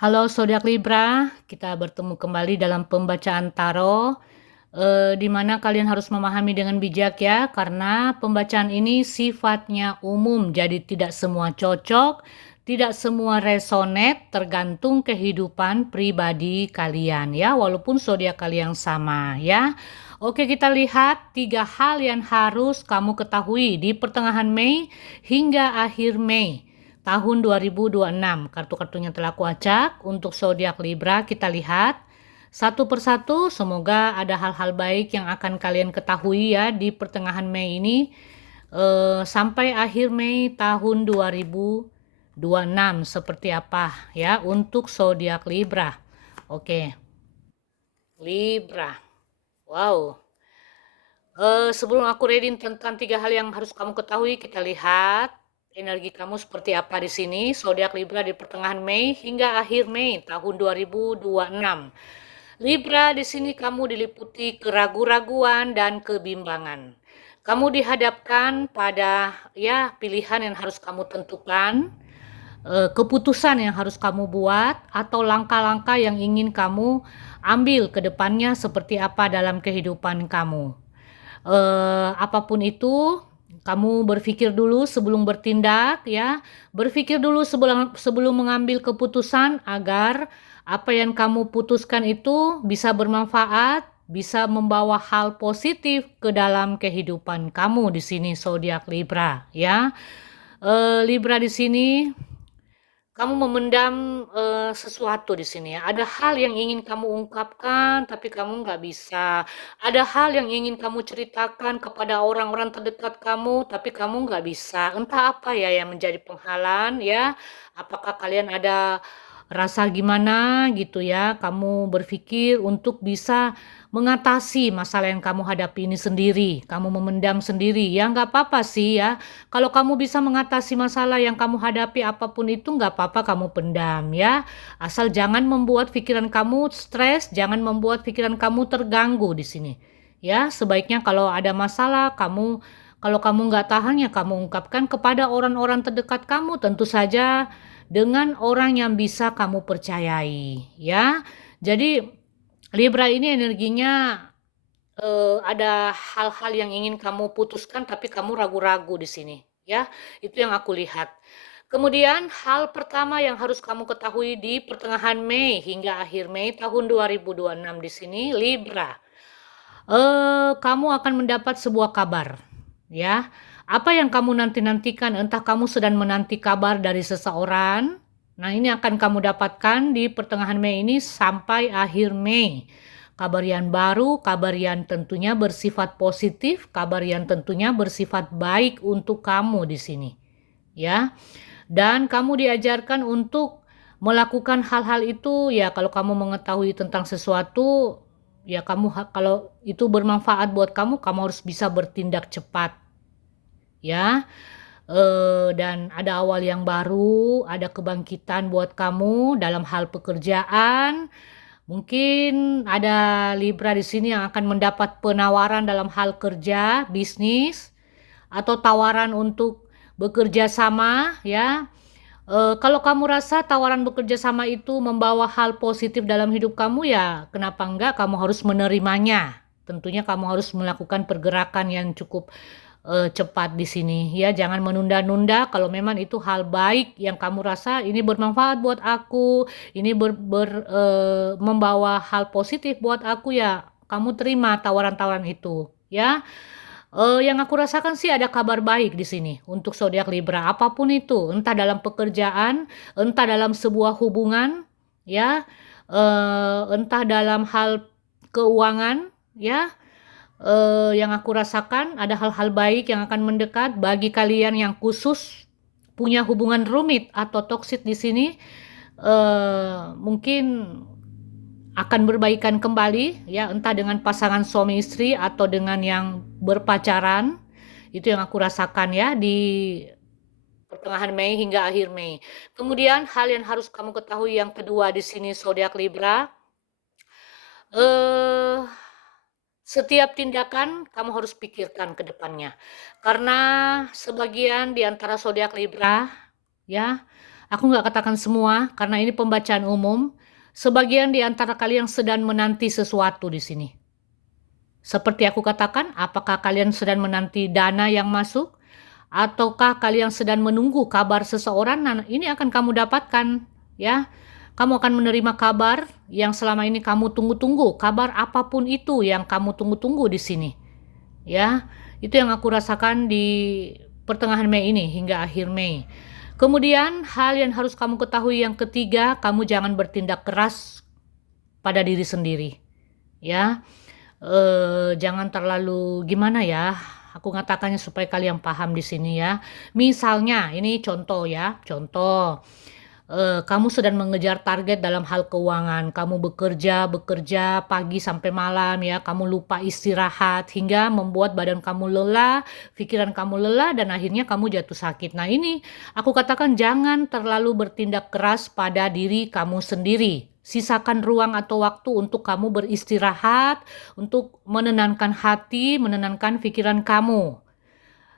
Halo zodiak Libra, kita bertemu kembali dalam pembacaan tarot, di mana kalian harus memahami dengan bijak ya, karena pembacaan ini sifatnya umum, jadi tidak semua cocok, tidak semua resonate, tergantung kehidupan pribadi kalian ya, walaupun zodiak kalian sama ya. Oke, kita lihat 3 hal yang harus kamu ketahui di pertengahan Mei hingga akhir Mei tahun 2026. Kartu-kartunya telah kuacak. Untuk zodiak Libra kita lihat satu persatu. Semoga ada hal-hal baik yang akan kalian ketahui ya di pertengahan Mei ini sampai akhir Mei tahun 2026 seperti apa ya untuk zodiak Libra. Oke, Libra. Wow. Sebelum aku reading tentang 3 hal yang harus kamu ketahui, kita lihat energi kamu seperti apa di sini. Zodiak Libra di pertengahan Mei hingga akhir Mei tahun 2026. Libra, di sini kamu diliputi keraguan-raguan dan kebimbangan. Kamu dihadapkan pada ya pilihan yang harus kamu tentukan, keputusan yang harus kamu buat, atau langkah-langkah yang ingin kamu ambil ke depannya seperti apa dalam kehidupan kamu. Apapun itu, kamu berpikir dulu sebelum bertindak ya. Berpikir dulu sebelum mengambil keputusan agar apa yang kamu putuskan itu bisa bermanfaat, bisa membawa hal positif ke dalam kehidupan kamu di sini zodiak Libra ya. Libra di sini kamu memendam sesuatu di sini ya. Ada hal yang ingin kamu ungkapkan, tapi kamu nggak bisa. Ada hal yang ingin kamu ceritakan kepada orang-orang terdekat kamu, tapi kamu nggak bisa. Entah apa ya yang menjadi penghalang ya. Apakah kalian ada rasa gimana gitu ya, kamu berpikir untuk bisa mengatasi masalah yang kamu hadapi ini sendiri. Kamu memendam sendiri, ya nggak apa-apa sih ya. Kalau kamu bisa mengatasi masalah yang kamu hadapi apapun itu nggak apa-apa kamu pendam ya. Asal jangan membuat pikiran kamu stres, jangan membuat pikiran kamu terganggu di sini. Ya, sebaiknya kalau ada masalah kalau kamu nggak tahan ya kamu ungkapkan kepada orang-orang terdekat kamu, tentu saja dengan orang yang bisa kamu percayai ya. Jadi Libra ini energinya ada hal-hal yang ingin kamu putuskan tapi kamu ragu-ragu di sini ya. Itu yang aku lihat. Kemudian hal pertama yang harus kamu ketahui di pertengahan Mei hingga akhir Mei tahun 2026 di sini Libra. Kamu akan mendapat sebuah kabar ya. Apa yang kamu nanti-nantikan, entah kamu sedang menanti kabar dari seseorang. Nah, ini akan kamu dapatkan di pertengahan Mei ini sampai akhir Mei. Kabar yang baru, kabar yang tentunya bersifat positif, kabar yang tentunya bersifat baik untuk kamu di sini. Ya. Dan kamu diajarkan untuk melakukan hal-hal itu ya kalau kamu mengetahui tentang sesuatu ya kalau itu bermanfaat buat kamu, kamu harus bisa bertindak cepat ya. Dan ada awal yang baru, ada kebangkitan buat kamu dalam hal pekerjaan. Mungkin ada Libra di sini yang akan mendapat penawaran dalam hal kerja, bisnis, atau tawaran untuk bekerja sama ya. Kalau kamu rasa tawaran bekerja sama itu membawa hal positif dalam hidup kamu ya kenapa enggak kamu harus menerimanya. Tentunya kamu harus melakukan pergerakan yang cukup cepat di sini ya, jangan menunda-nunda kalau memang itu hal baik yang kamu rasa ini bermanfaat buat aku, ini membawa hal positif buat aku ya, kamu terima tawaran-tawaran itu ya. Yang aku rasakan sih ada kabar baik di sini untuk zodiak Libra, apapun itu, entah dalam pekerjaan, entah dalam sebuah hubungan, ya, entah dalam hal keuangan, ya. Yang aku rasakan ada hal-hal baik yang akan mendekat bagi kalian yang khusus punya hubungan rumit atau toksik di sini, mungkin akan berbaikan kembali ya, entah dengan pasangan suami istri atau dengan yang berpacaran. Itu yang aku rasakan ya di pertengahan Mei hingga akhir Mei. Kemudian hal yang harus kamu ketahui yang kedua di sini zodiak Libra, eh setiap tindakan kamu harus pikirkan ke depannya. Karena sebagian di antara zodiak Libra ya Aku nggak katakan semua, karena ini pembacaan umum. Sebagian di antara kalian sedang menanti sesuatu di sini. Seperti aku katakan, apakah kalian sedang menanti dana yang masuk? Ataukah kalian sedang menunggu kabar seseorang? Nah, ini akan kamu dapatkan, ya. Kamu akan menerima kabar yang selama ini kamu tunggu-tunggu, kabar apapun itu yang kamu tunggu-tunggu di sini, ya. Itu yang aku rasakan di pertengahan Mei ini hingga akhir Mei. Kemudian hal yang harus kamu ketahui yang ketiga, kamu jangan bertindak keras pada diri sendiri, ya. Jangan terlalu gimana ya, aku ngatakannya supaya kalian paham di sini ya. Misalnya ini contoh ya, contoh, kamu sedang mengejar target dalam hal keuangan, kamu bekerja pagi sampai malam ya, kamu lupa istirahat hingga membuat badan kamu lelah, pikiran kamu lelah dan akhirnya kamu jatuh sakit. Nah ini aku katakan jangan terlalu bertindak keras pada diri kamu sendiri. Sisakan ruang atau waktu untuk kamu beristirahat, untuk menenangkan hati, menenangkan pikiran kamu.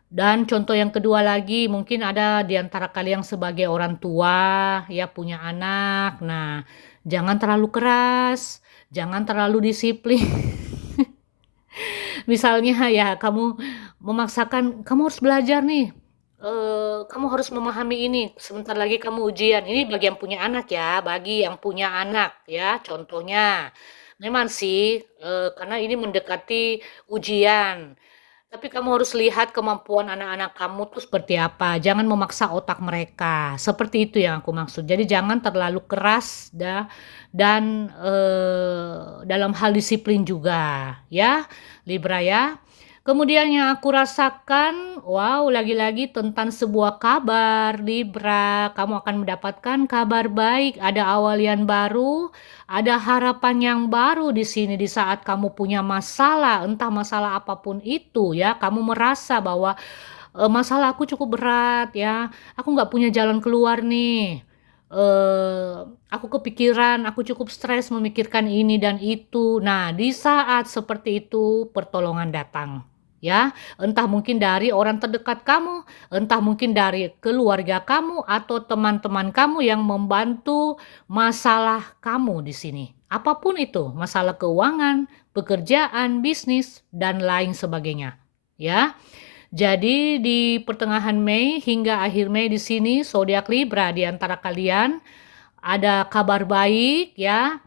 Dan contoh yang kedua lagi, mungkin ada di antara kalian sebagai orang tua, ya punya anak. Nah, jangan terlalu keras, jangan terlalu disiplin. Misalnya ya, kamu memaksakan, kamu harus belajar nih, kamu harus memahami ini, sebentar lagi kamu ujian. Ini bagi yang punya anak ya, bagi yang punya anak ya, contohnya. Memang sih, karena ini mendekati ujian. Tapi kamu harus lihat kemampuan anak-anak kamu tuh seperti apa, jangan memaksa otak mereka, seperti itu yang aku maksud. Jadi jangan terlalu keras dan, dalam hal disiplin juga, ya, Libra ya. Kemudian yang aku rasakan, wow, lagi-lagi tentang sebuah kabar, Libra, kamu akan mendapatkan kabar baik, ada awal yang baru, ada harapan yang baru di sini di saat kamu punya masalah, entah masalah apapun itu ya, kamu merasa bahwa masalah aku cukup berat ya, aku nggak punya jalan keluar nih. Aku kepikiran, aku cukup stres memikirkan ini dan itu. Nah, di saat seperti itu pertolongan datang. Ya, entah mungkin dari orang terdekat kamu, entah mungkin dari keluarga kamu atau teman-teman kamu yang membantu masalah kamu di sini. Apapun itu, masalah keuangan, pekerjaan, bisnis, dan lain sebagainya. Ya, jadi di pertengahan Mei hingga akhir Mei di sini zodiak Libra di antara kalian ada kabar baik ya.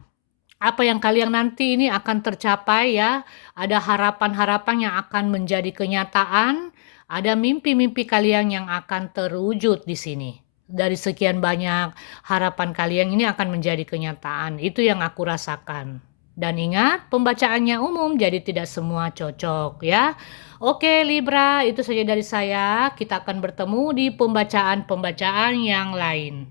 Apa yang kalian nanti ini akan tercapai ya. Ada harapan-harapan yang akan menjadi kenyataan, ada mimpi-mimpi kalian yang akan terwujud di sini. Dari sekian banyak harapan kalian ini akan menjadi kenyataan. Itu yang aku rasakan. Dan ingat, pembacaannya umum jadi tidak semua cocok ya. Oke Libra, itu saja dari saya. Kita akan bertemu di pembacaan-pembacaan yang lain.